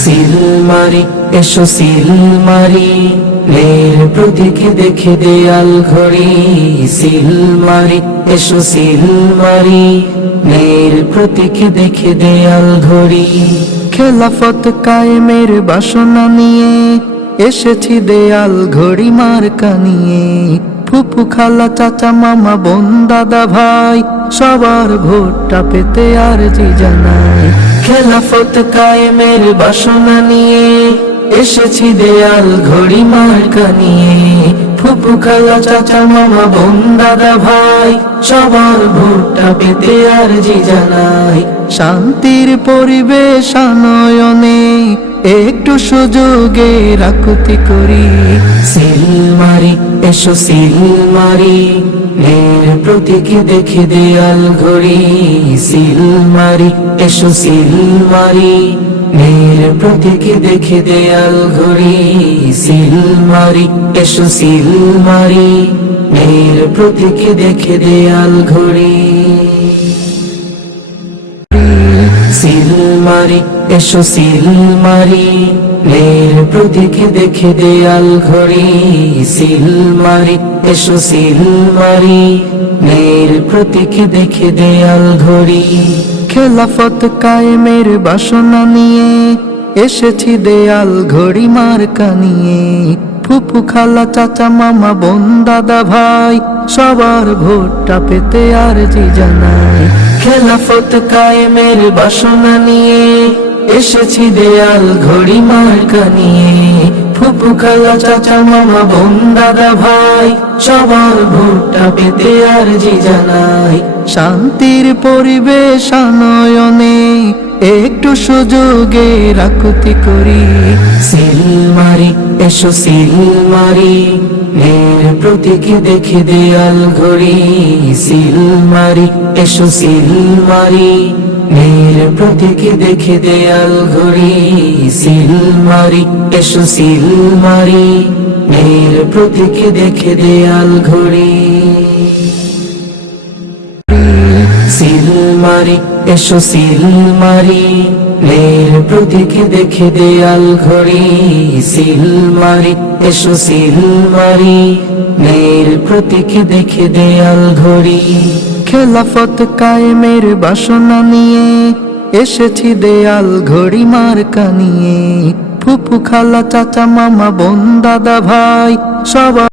Seal মারি এসো seal মারি, নের প্রতীক দেখে দেয়াল ঘড়ি। সিল মারি এসো সিল মারি, নের প্রতীক দেখে দেয়াল ঘড়ি। খেলাফত কায়েমের বাসনা নিয়ে এসেছি দেয়াল ঘড়ি মার্কা নিয়ে। ফুফু খালা চাচা মামা বোন দাদা ভাই সবার ভোটটা পেতে আরজি জানাই। খেলাফত কায়েমের বাসনা নিয়ে এসেছি দেয়াল ঘড়ি মার্কা নিয়ে। ফুফু খালা চাচা মামা বোন দাদা ভাই সবার ভোটটা পেতে আরজি জানাই। শান্তির পরিবেশ আনয়নে একটু সুযোগে রাকুতি করি। সিল মারি এসো সিল মারি, নের প্রতীক দেখে দেয়াল ঘড়ি। সিল মারি এসো সিল মারি, নের প্রতীক দেখে দেয়াল ঘড়ি। সিল মারি এসো সিল মারি, নের প্রতীক দেখে দেয়াল ঘড়ি। সিল মারি এসো সিল মারি, নের প্রতীক দেখে দেয়াল ঘড়ি। সিল মারি এসো সিল মারি, নের প্রতীক দেখে দেয়াল ঘড়ি। খেলাফত কায়েমের বাসনা নিয়ে এসেছি দেয়াল ঘড়ি মার্কা নিয়ে। ফুফু খালা চাচা মামা বোন দাদা ভাই সবার ভোটটা পেতে আরজি জানাই। খেলাফত কায়েমের বাসনা নিয়ে এসেছি দেয়াল ঘড়ি মার্কা নিয়ে। ফুফু খালা চাচা মামা বোন দাদা ভাই সবার ভোটটা পেতে আরজি জানাই। শান্তির পরিবেশ আনয়নে একটু সুযোগে রাকুতি করি। সিল মারি এসো সিল মারি, নের প্রতীক দেখে দেয়াল ঘড়ি। সিল মারি এসো সিল মারি, নের প্রতীক দেখে দেয়াল ঘড়ি। সিল মারি এসো সিল মারি, নের প্রতীক দেখে দেয়াল ঘড়ি। সিল মারি এসো সিল মারি, নের প্রতীক দেখে দেয়াল ঘড়ি। সিল মারি এসো সিল মারি, নের প্রতীক দেখে দেয়াল ঘড়ি। খেলাফত কায়েমের বাসনা নিয়ে এসেছি দেয়াল ঘড়ি মার্কা নিয়ে। ফুফু খালা চাচা মামা বোন দাদা ভাই সবার